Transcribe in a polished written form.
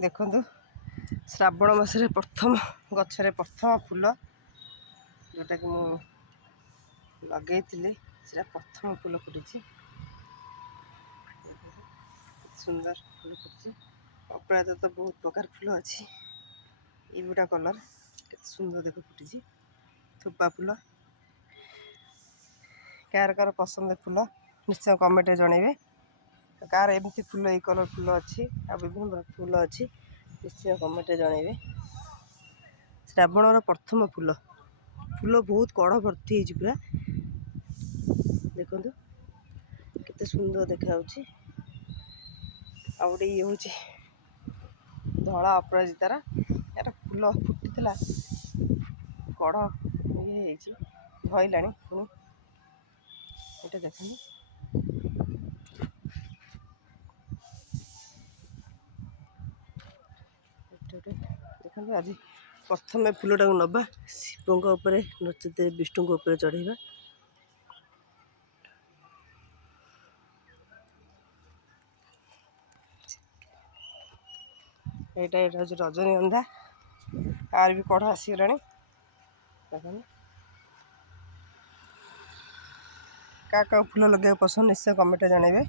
देखु श्रावण मासरे प्रथम गचरे प्रथम फूल जोटा कि लगे से प्रथम फूल फुटी सुंदर फूल फुटी अपराध तो बहुत प्रकार फूल अच्छी ये गुटा कलर के सुंदर देख फुटी थोपा फूल कार कार पसंद फूल निश्चय कमेंट जनइबे कार एमती फूल ये कलर फूल अच्छी आ विभिन्न फूल अच्छी निश्चय कमेंट जनइबे श्रावण प्रथम फूल फूल बहुत कड़ भर्ती हो पूरा देखु केते सुंदर देखा आ गोटे ये हूँ धला अपराजितार यार फूल फुटी कड़ ये धरला पुणी ये देखो देखो आज प्रथम फूलटा नवा शिवों नचते विष्णु चढ़ेगा यहाँ हूँ रजनीगंधा आर भी कढ़ आसगला देखो क्या फूल लगे पसंद निश्चय कमेंट जनइबे।